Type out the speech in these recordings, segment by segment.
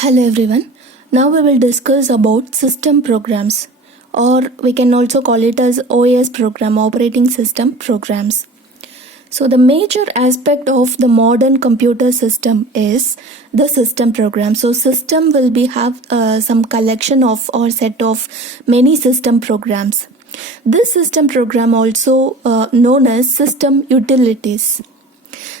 Hello everyone. Now we will discuss about system programs, or we can also call it as OS program, operating system programs. So the major aspect of the modern computer system is the system program. So system will be have some collection of or set of many system programs. This system program also known as system utilities.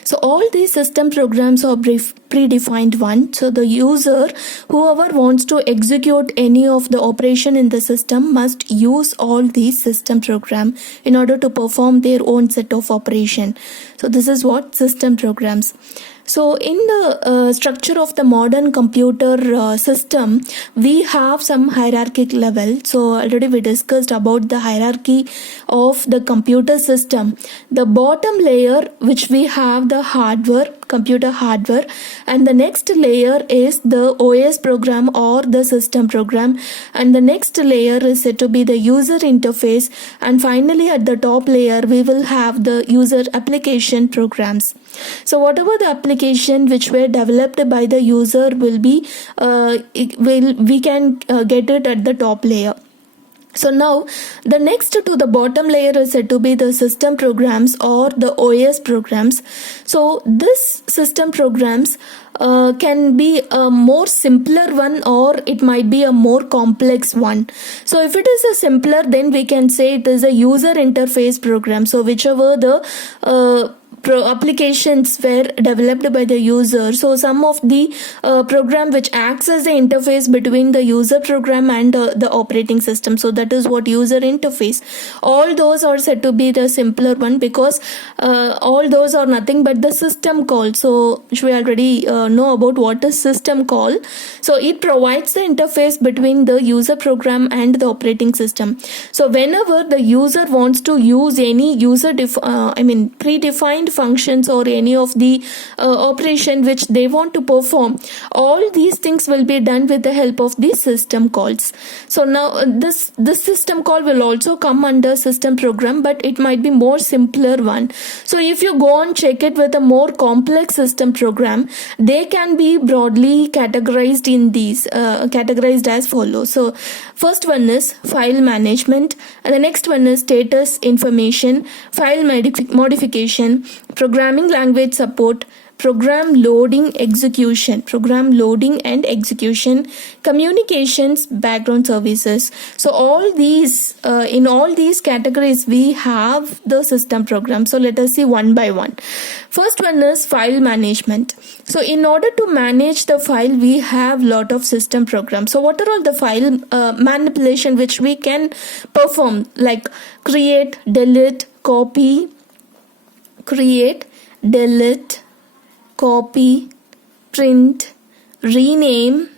So all these system programs are predefined one. So the user, whoever wants to execute any of the operation in the system, must use all these system program in order to perform their own set of operation. So this is what system programs. So in the structure of the modern computer system, we have some hierarchic level. So already we discussed about the hierarchy of the computer system. The bottom layer, which we have the hardware, computer hardware, and the next layer is the OS program or the system program, and the next layer is said to be the user interface, and finally at the top layer we will have the user application programs. So whatever the application which were developed by the user will be we can get it at the top layer. So now the next to the bottom layer is said to be the system programs or the OS programs. So this system programs can be a more simpler one, or it might be a more complex one. So if it is a simpler, then we can say it is a user interface program. So whichever the applications were developed by the user. So some of the program which acts as the interface between the user program and the operating system. So that is what user interface. All those are said to be the simpler one, because all those are nothing but the system call. So we already know about what is system call. So it provides the interface between the user program and the operating system. So whenever the user wants to use any predefined functions or any of the operation which they want to perform, all these things will be done with the help of the system calls. So now this system call will also come under system program, but it might be more simpler one. So if you go and check it with a more complex system program, they can be broadly categorized in these categorized as follows. So first one is file management, and the next one is status information, file modification, programming language support, program loading and execution, communications, background services. So all these in all these categories we have the system program. So let us see one by one. First one is file management. So in order to manage the file, we have lot of system programs. So what are all the file manipulation which we can perform, like create, delete, copy, print, rename.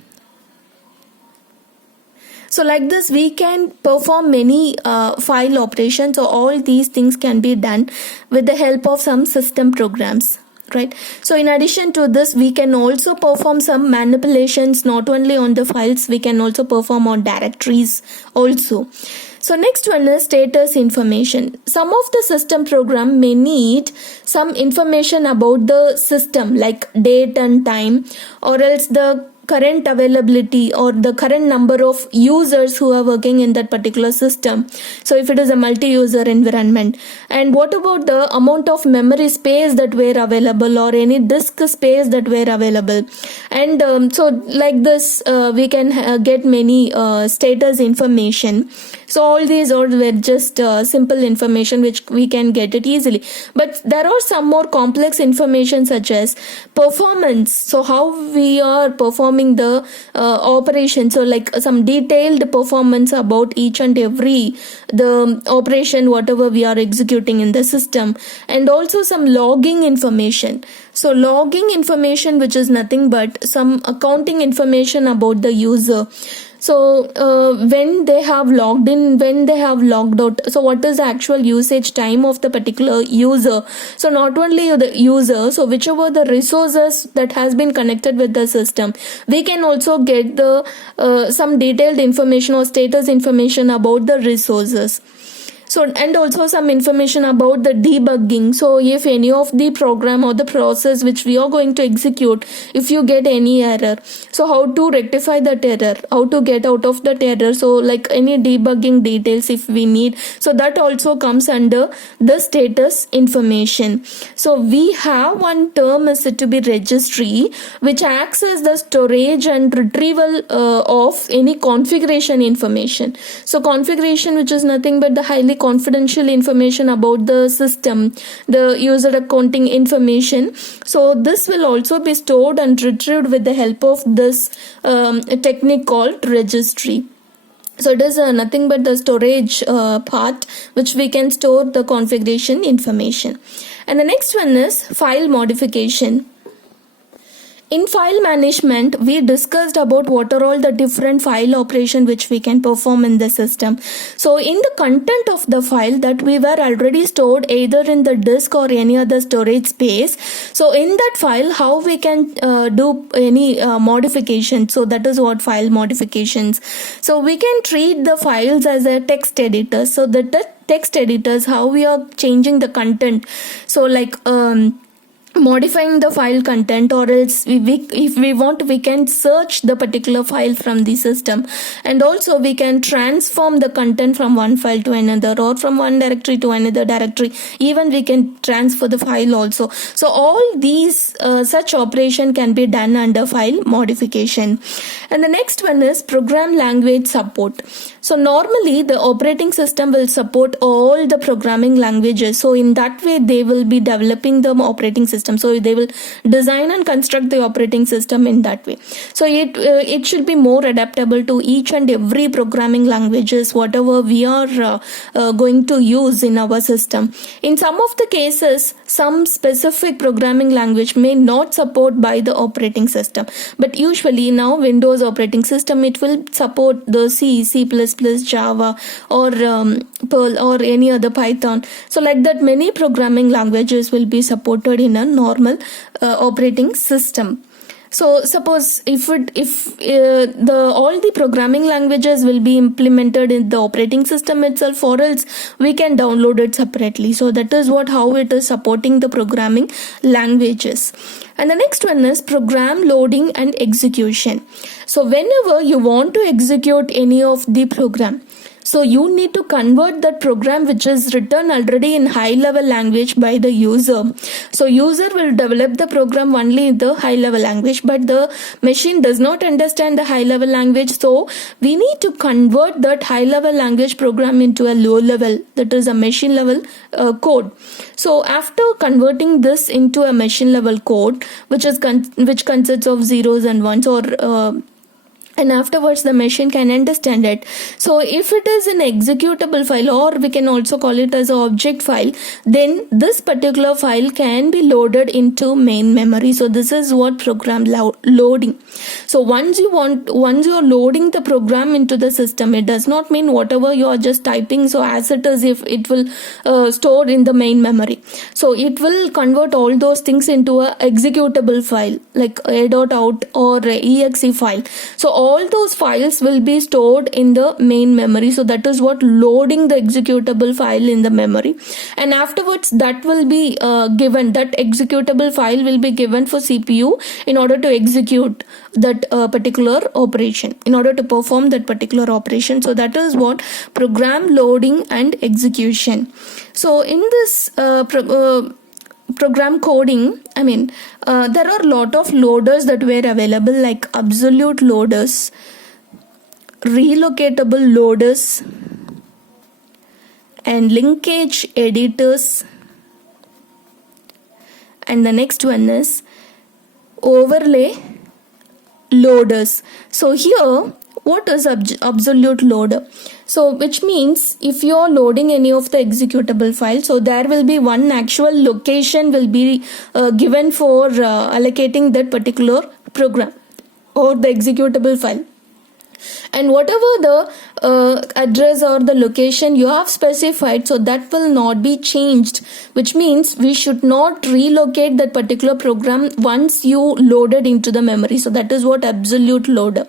So like this we can perform many file operations. So all these things can be done with the help of some system programs, right? So in addition to this, we can also perform some manipulations not only on the files, we can also perform on directories also. So next one is status information. Some of the system program may need some information about the system, like date and time, or else the current availability or the current number of users who are working in that particular system. So if it is a multi-user environment, and what about the amount of memory space that were available, or any disk space that were available, and so like this we can get many status information. So all these were just simple information which we can get it easily. But there are some more complex information such as performance. So how we are performing the operation. So like some detailed performance about each and every the operation whatever we are executing in the system, and also some logging information. So logging information, which is nothing but some accounting information about the user. So when they have logged in, when they have logged out, so what is the actual usage time of the particular user. So not only the user, so whichever the resources that has been connected with the system, we can also get the some detailed information or status information about the resources. So, and also some information about the debugging. So if any of the program or the process which we are going to execute, if you get any error, so how to rectify that error, how to get out of that error, so like any debugging details if we need, so that also comes under the status information. So we have one term is said to be registry, which acts as the storage and retrieval of any configuration information. So configuration, which is nothing but the highly confidential information about the system, the user accounting information. So this will also be stored and retrieved with the help of this technique called registry. So it is nothing but the storage part which we can store the configuration information. And the next one is file modification. In file management, we discussed about what are all the different file operation which we can perform in the system. So in the content of the file that we were already stored either in the disk or any other storage space. So in that file, how we can do any modification. So that is what file modifications. So we can treat the files as a text editor. So the text editors, how we are changing the content. So like modifying the file content, or else if we want, we can search the particular file from the system, and also we can transform the content from one file to another, or from one directory to another directory. Even we can transfer the file also. So all these such operation can be done under file modification. And the next one is program language support. So normally the operating system will support all the programming languages. So in that way they will be developing the operating system. So they will design and construct the operating system in that way. So it should be more adaptable to each and every programming languages whatever we are going to use in our system. In some of the cases, some specific programming language may not support by the operating system, but usually now Windows operating system, it will support the C, C++, Java, or Perl, or any other Python. So like that, many programming languages will be supported in a normal operating system. So suppose if all the programming languages will be implemented in the operating system itself, or else we can download it separately. So that is how it is supporting the programming languages. And the next one is program loading and execution. So whenever you want to execute any of the program, so you need to convert that program which is written already in high level language by the user. So user will develop the program only in the high level language, but the machine does not understand the high level language. So we need to convert that high level language program into a low level, that is a machine level code. So after converting this into a machine level code, which consists of zeros and ones, or and afterwards the machine can understand it. So if it is an executable file, or we can also call it as an object file, then this particular file can be loaded into main memory. So this is what program loading. So once you are loading the program into the system, it does not mean whatever you are just typing, so as it is, if it will store in the main memory. So it will convert all those things into a executable file like a.out or a exe file. So all those files will be stored in the main memory. So that is what loading the executable file in the memory. And afterwards that will be given, that executable file will be given for CPU in order to execute that particular operation, in order to perform that particular operation. So that is what program loading and execution. So in this program coding, there are a lot of loaders that were available, like absolute loaders, relocatable loaders, and linkage editors. And the next one is overlay loaders. So here, what is absolute loader? So which means if you are loading any of the executable files, so there will be one actual location will be given for allocating that particular program or the executable file. And whatever the address or the location you have specified, so that will not be changed, which means we should not relocate that particular program once you loaded into the memory. So that is what absolute loader.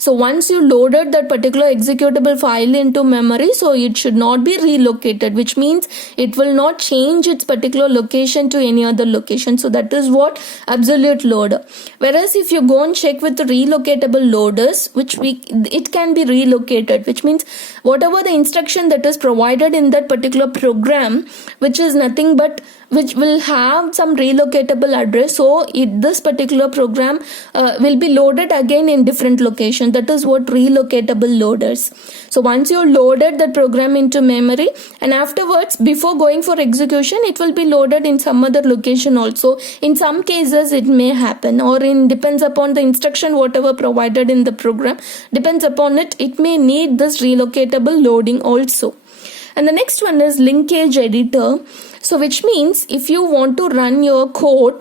So once you loaded that particular executable file into memory, so it should not be relocated, which means it will not change its particular location to any other location. So that is what absolute loader. Whereas if you go and check with the relocatable loaders, it can be relocated, which means whatever the instruction that is provided in that particular program, which is nothing but which will have some relocatable address, so this particular program will be loaded again in different location. That is what relocatable loaders. So once you loaded that program into memory, and afterwards before going for execution, it will be loaded in some other location also. In some cases it may happen, or depends upon the instruction whatever provided in the program, depends upon it may need this relocatable loading also. And the next one is linkage editor. So which means if you want to run your code,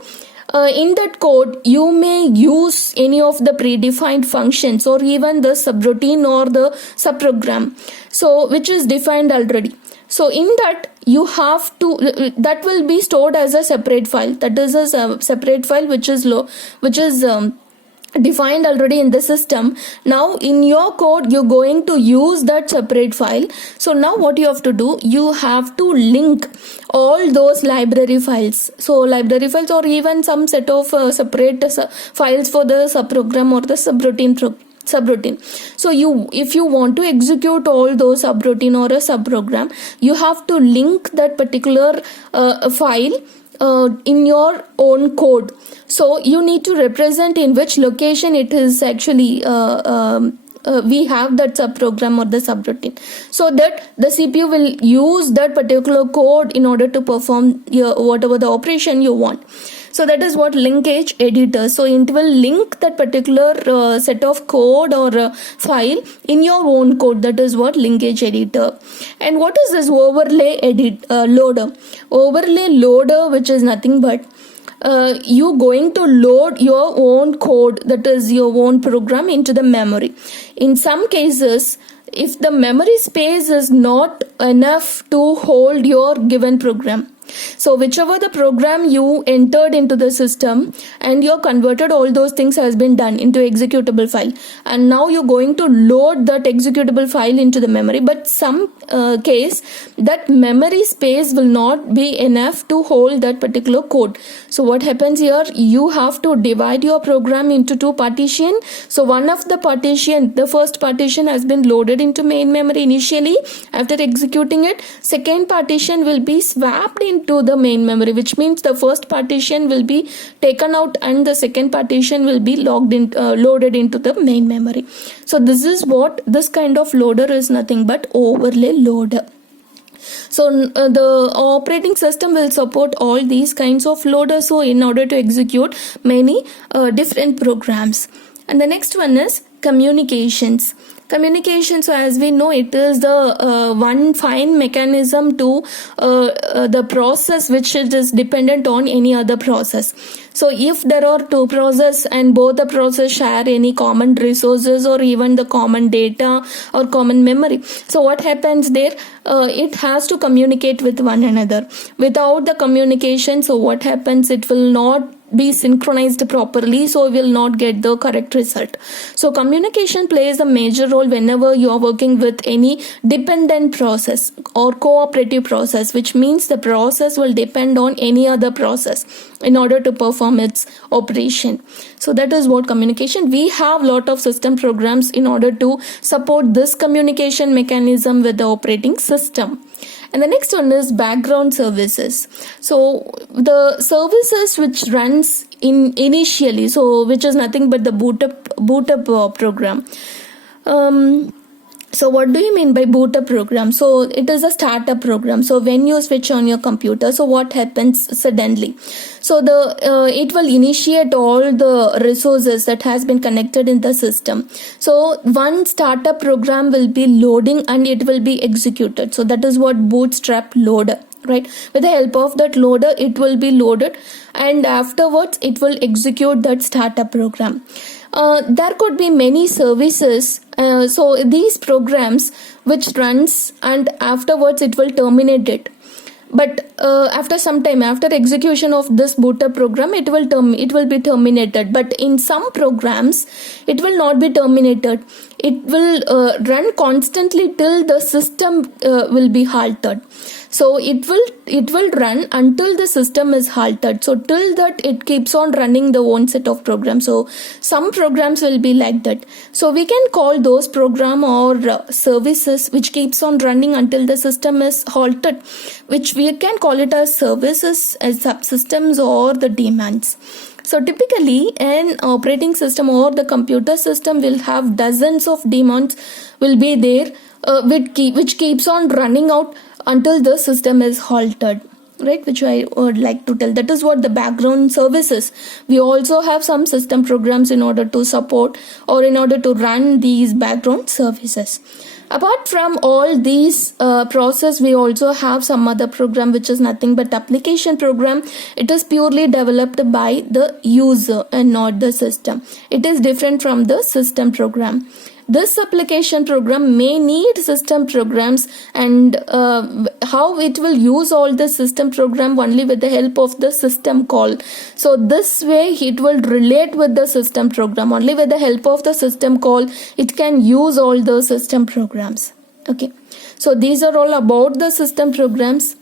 in that code you may use any of the predefined functions or even the subroutine or the subprogram, so which is defined already. So in that you have to, that will be stored as a separate file. That is a separate file which is defined already in the system. Now in your code you're going to use that separate file. So now what you have to do, you have to link all those library files. So library files or even some set of separate files for the subprogram or the subroutine. So if you want to execute all those subroutine or a subprogram, you have to link that particular file in your own code. So you need to represent in which location it is actually we have that subprogram or the subroutine, so that the CPU will use that particular code in order to perform whatever the operation you want. So that is what linkage editor. So it will link that particular set of code or file in your own code. That is what linkage editor. And what is this overlay loader? Overlay loader, which is nothing but you going to load your own code, that is your own program, into the memory. In some cases, if the memory space is not enough to hold your given program, so whichever the program you entered into the system and you converted, all those things has been done into executable file, and now you're going to load that executable file into the memory, but some case that memory space will not be enough to hold that particular code. So what happens here, you have to divide your program into two partitions. So one of the partition, the first partition has been loaded into main memory initially. After executing it, second partition will be swapped into the main memory, which means the first partition will be taken out and the second partition will be loaded into the main memory. So this is what this kind of loader is, nothing but overlay loader. So the operating system will support all these kinds of loaders, so in order to execute many different programs. And the next one is communications. So as we know, it is the one fine mechanism to the process which is dependent on any other process. So if there are two processes and both the process share any common resources or even the common data or common memory, so what happens there, it has to communicate with one another. Without the communication, so what happens, it will not be synchronized properly, so we will not get the correct result. So communication plays a major role whenever you are working with any dependent process or cooperative process, which means the process will depend on any other process in order to perform its operation. So that is what communication. We have lot of system programs in order to support this communication mechanism with the operating system. And the next one is background services. So the services which runs initially, so which is nothing but the boot up program. So what do you mean by boot up program? So it is a startup program. So when you switch on your computer, so what happens suddenly? So it will initiate all the resources that has been connected in the system. So one startup program will be loading and it will be executed. So that is what bootstrap loader, right? With the help of that loader, it will be loaded and afterwards it will execute that startup program. There could be many services, so these programs which runs and afterwards it will terminate it. But after some time, after execution of this bootup program, it will be terminated. But in some programs it will not be terminated. It will run constantly till the system will be halted. So it will run until the system is halted. So till that it keeps on running the one set of programs. So some programs will be like that. So we can call those program or services which keeps on running until the system is halted, which we can call it as services, as subsystems, or the demands. So typically an operating system or the computer system will have dozens of daemons will be there, which keeps on running out until the system is halted, right? Which I would like to tell. That is what the background services. We also have some system programs in order to support or in order to run these background services. Apart from all these process, we also have some other program which is nothing but application program. It is purely developed by the user and not the system. It is different from the system program. This application program may need system programs, and how it will use all the system program only with the help of the system call. So this way it will relate with the system program. Only with the help of the system call it can use all the system programs. Okay, so these are all about the system programs.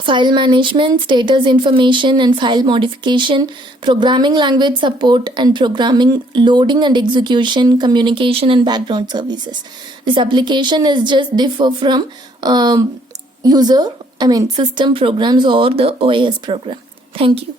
File management, status information and file modification, programming language support, and programming loading and execution, communication and background services. This application is just differ from system programs or the OAS program. Thank you.